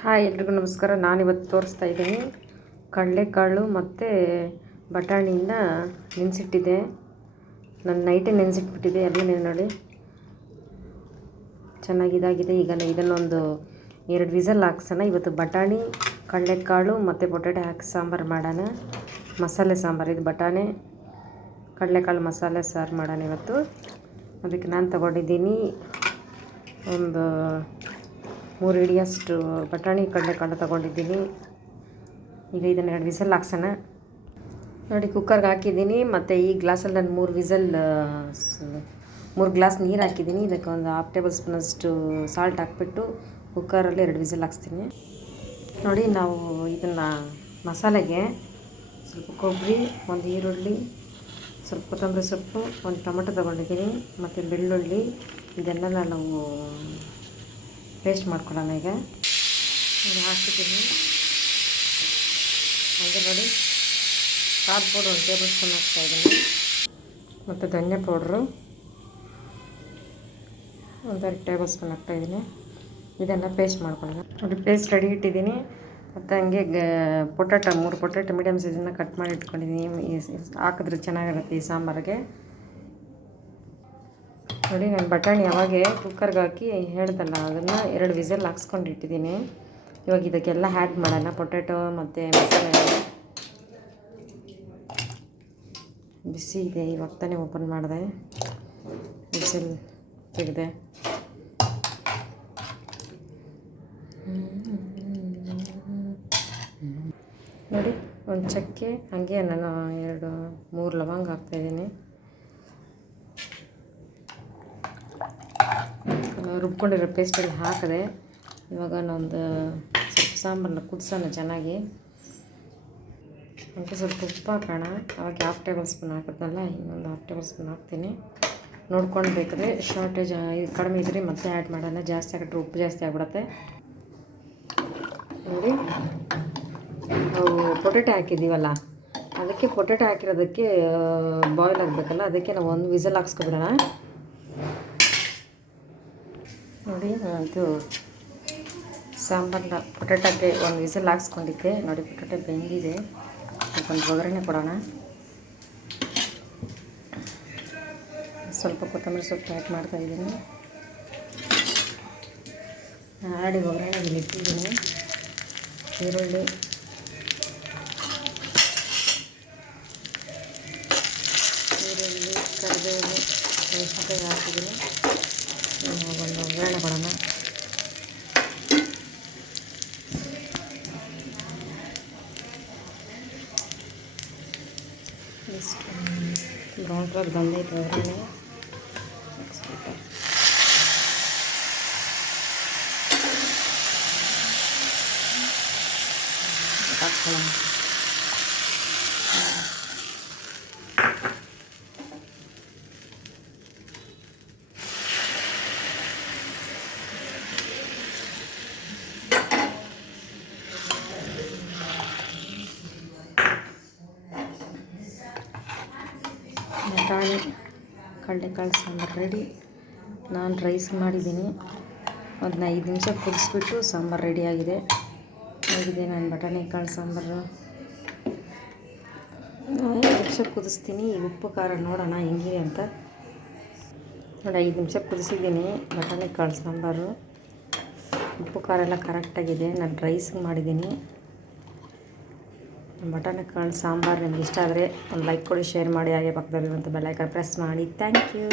Hi ಎಲ್ರಿಗೂ ನಮಸ್ಕಾರ. ನಾನಿವತ್ತು ತೋರಿಸ್ತಾ ಇದ್ದೀನಿ ಕಡಲೆಕಾಳು ಮತ್ತು ಬಟಾಣಿನ ನೆನೆಸಿಟ್ಟಿದ್ದೆ. ನಾನು ನೈಟೇ ನೆನೆಸಿಟ್ಬಿಟ್ಟಿದ್ದೆ. ಎಲ್ಲ ನೋಡಿ ಚೆನ್ನಾಗಿದಾಗಿದೆ. ಈಗ ಇದನ್ನೊಂದು 2 ವಿಸಲ್ ಹಾಕ್ಸೋಣ. ಇವತ್ತು ಬಟಾಣಿ, ಕಡಲೆಕಾಳು ಮತ್ತು ಪೊಟ್ಯಾಟೊ ಹಾಕಿ ಸಾಂಬಾರು ಮಾಡೋಣ. ಮಸಾಲೆ ಸಾಂಬಾರು ಇದು. ಬಟಾಣಿ ಕಡಲೆಕಾಳು ಮಸಾಲೆ ಸಾರು ಮಾಡೋಣ ಇವತ್ತು. ಅದಕ್ಕೆ ನಾನು ತಗೊಂಡಿದ್ದೀನಿ ಒಂದು 3 ಹಿಡಿಯಷ್ಟು ಬಟಾಣಿ ಕಡಲೆಕಾಳು ತೊಗೊಂಡಿದ್ದೀನಿ. ಈಗ ಇದನ್ನು 2 ವಿಸಲ್ ಹಾಕ್ಸೋಣ. ನೋಡಿ ಕುಕ್ಕರ್ಗೆ ಹಾಕಿದ್ದೀನಿ. ಮತ್ತು ಈ ಗ್ಲಾಸಲ್ಲಿ ನಾನು 3 ಗ್ಲಾಸ್ ನೀರು ಹಾಕಿದ್ದೀನಿ. ಇದಕ್ಕೆ ಒಂದು 1/2 ಟೇಬಲ್ ಸ್ಪೂನಷ್ಟು ಸಾಲ್ಟ್ ಹಾಕ್ಬಿಟ್ಟು ಕುಕ್ಕರಲ್ಲಿ 2 ವಿಸಲ್ ಹಾಕ್ಸ್ತೀನಿ. ನೋಡಿ ನಾವು ಇದನ್ನು ಮಸಾಲೆಗೆ ಸ್ವಲ್ಪ ಕೊಬ್ಬರಿ, ಒಂದು ಈರುಳ್ಳಿ, ಸ್ವಲ್ಪ ಕೊತ್ತಂಬರಿ ಸೊಪ್ಪು, ಒಂದು ಟೊಮೆಟೊ ತೊಗೊಂಡಿದ್ದೀನಿ ಮತ್ತು ಬೆಳ್ಳುಳ್ಳಿ, ಇದೆಲ್ಲ ನಾವು ಪೇಸ್ಟ್ ಮಾಡ್ಕೊಳ್ಳೋಣ. ಈಗ ಹಾಕ್ತಿದ್ದೀನಿ. ಹಾಗೆ ನೋಡಿ ಖಾರ ಪೌಡ್ರ್ 1 ಟೇಬಲ್ ಸ್ಪೂನ್ ಹಾಕ್ತಾಯಿದ್ದೀನಿ ಮತ್ತು ಧನಿಯಾ ಪೌಡ್ರು 1 ಟೇಬಲ್ ಸ್ಪೂನ್ ಹಾಕ್ತಾಯಿದ್ದೀನಿ. ಇದನ್ನು ಪೇಸ್ಟ್ ಮಾಡ್ಕೊಳ್ಳೋಣ. ನೋಡಿ ಪೇಸ್ಟ್ ರೆಡಿ ಇಟ್ಟಿದ್ದೀನಿ. ಮತ್ತು ಹಂಗೆ ಪೊಟ್ಯಾಟೊ 3 ಪೊಟ್ಯಾಟೊ ಮೀಡಿಯಮ್ ಸೈಜನ್ನು ಕಟ್ ಮಾಡಿ ಇಟ್ಕೊಂಡಿದ್ದೀನಿ. ಹಾಕಿದ್ರೆ ಚೆನ್ನಾಗಿರುತ್ತೆ ಈ ಸಾಂಬಾರಿಗೆ. ನೋಡಿ ನಾನು ಬಟಾಣಿ ಅವಾಗೆ ಕುಕ್ಕರ್ಗೆ ಹಾಕಿ ಹೇಳ್ದಲ್ಲ, ಅದನ್ನು 2 ವಿಸಲ್ ಹಾಕ್ಸ್ಕೊಂಡು ಇಟ್ಟಿದ್ದೀನಿ. ಇವಾಗ ಇದಕ್ಕೆಲ್ಲ ಆ್ಯಡ್ ಮಾಡೋಣ. ಪೊಟ್ಯಾಟೊ ಮತ್ತು ಮಸಾಲೆ ಬಿಸಿ ಇದೆ. ಇವಾಗ ತಾನೇ ಓಪನ್ ಮಾಡಿದೆ, ವಿಸಲ್ ತೆಗೆದೆ. ನೋಡಿ ಒಂದು ಚಕ್ಕೆ, ಹಾಗೆ ನಾನು 2-3 ಲವಂಗ ಹಾಕ್ತಾಯಿದ್ದೀನಿ. ರುಬ್ಕೊಂಡಿರೋ ಪೇಸ್ಟಲ್ಲಿ ಹಾಕಿದೆ. ಇವಾಗ ನಾನೊಂದು ಸ್ವಲ್ಪ ಸಾಂಬಾರನ್ನ ಕುದಿಸೋಣ ಚೆನ್ನಾಗಿ. ಮತ್ತು ಸ್ವಲ್ಪ ಉಪ್ಪು ಹಾಕೋಣ. ಅವಾಗ 1/2 ಟೇಬಲ್ ಸ್ಪೂನ್ ಹಾಕಿದ್ನಲ್ಲ, ಇನ್ನೊಂದು 1/2 ಟೇಬಲ್ ಸ್ಪೂನ್ ಹಾಕ್ತೀನಿ. ನೋಡ್ಕೊಂಡು ಬೇಕಾದ್ರೆ ಶಾರ್ಟೇಜ್ ಕಡಿಮೆ ಇದ್ದರೆ ಮತ್ತೆ ಆ್ಯಡ್ ಮಾಡೋಣ. ಜಾಸ್ತಿ ಹಾಕಿಟ್ರೆ ಉಪ್ಪು ಜಾಸ್ತಿ ಆಗಿಬಿಡುತ್ತೆ. ನೋಡಿ ನಾವು ಪೊಟ್ಯಾಟೊ ಹಾಕಿದ್ದೀವಲ್ಲ, ಅದಕ್ಕೆ ಪೊಟ್ಯಾಟೊ ಹಾಕಿರೋದಕ್ಕೆ ಬಾಯ್ಲ್ ಆಗಬೇಕಲ್ಲ, ಅದಕ್ಕೆ ನಾವು 1 ವಿಸಲ್ ಹಾಕ್ಸ್ಕೊಬಿಡೋಣ. ನೋಡಿ ಇದು ಸಾಂಬಾರನ್ನ ಪೊಟ್ಯಾಟೊಕ್ಕೆ 1 ವಿಸಲ್ ಹಾಕ್ಸ್ಕೊಂಡಿದ್ದೆ. ನೋಡಿ ಪೊಟ್ಯಾಟೊ ಬೆಂದಿದೆ. ಒಂದು ಒಗ್ಗರಣೆ ಕೊಡೋಣ. ಸ್ವಲ್ಪ ಕೊತ್ತಂಬರಿ ಸೊಪ್ಪು ಆ್ಯಡ್ ಮಾಡ್ತಾಯಿದ್ದೀನಿ. ಆಡಿ ಒಗ್ಗರಣೆಗೆ ಇಟ್ಟಿದ್ದೀನಿ. ಈರುಳ್ಳಿ, ಕರಿಬೇವು, ಮೆಣಸಿನಕಾಯಿ ಹಾಕಿದ್ದೀನಿ. ಒಂದು ಒಗ್ಗರಣೆ ಕೊಡೋಣ. ಬ್ರೌನ್ ಕಲರ್ ಬಂದೈತೆ ಒಗ್ಗರಣೆ. ಸ್ವಲ್ಪ ಹಾಕ್ಕೊಳ್ಳೋಣ. ಬಟಾಣಿ ಕಡಲೆಕಾಳು ಸಾಂಬಾರು ರೆಡಿ. ನಾನು ರೈಸ್ ಮಾಡಿದ್ದೀನಿ. ಅದನ್ನ 5 ನಿಮಿಷ ಕುದಿಸ್ಬಿಟ್ಟು ಸಾಂಬಾರು ರೆಡಿಯಾಗಿದೆ. ಆಗಿದೆ ನಾನು ಬಟಾಣಿ ಕಾಳು ಸಾಂಬಾರು. 5 ನಿಮಿಷ ಕುದಿಸ್ತೀನಿ. ಈಗ ಉಪ್ಪು ಖಾರ ನೋಡೋಣ ಹೆಂಗಿದೆ ಅಂತ. ನೋಡಿ 5 ನಿಮಿಷ ಕುದಿಸಿದ್ದೀನಿ ಬಟಾಣಿ ಕಾಳು ಸಾಂಬಾರು. ಉಪ್ಪು ಖಾರ ಎಲ್ಲ ಕರೆಕ್ಟಾಗಿದೆ. ನಾನು ರೈಸ್ಗೆ ಮಾಡಿದ್ದೀನಿ. ಬಟಾಣಿ ಕಾಳು ಸಾಂಬಾರು ನಿಮ್ಗೆ ಇಷ್ಟ ಆದರೆ ಒಂದು ಲೈಕ್ ಕೊಡಿ, ಶೇರ್ ಮಾಡಿ, ಹಾಗೆ ಪಕ್ಕದಲ್ಲಿರುವಂಥ ಬೆಲ್ ಐಕಾನ್ ಪ್ರೆಸ್ ಮಾಡಿ. Thank you.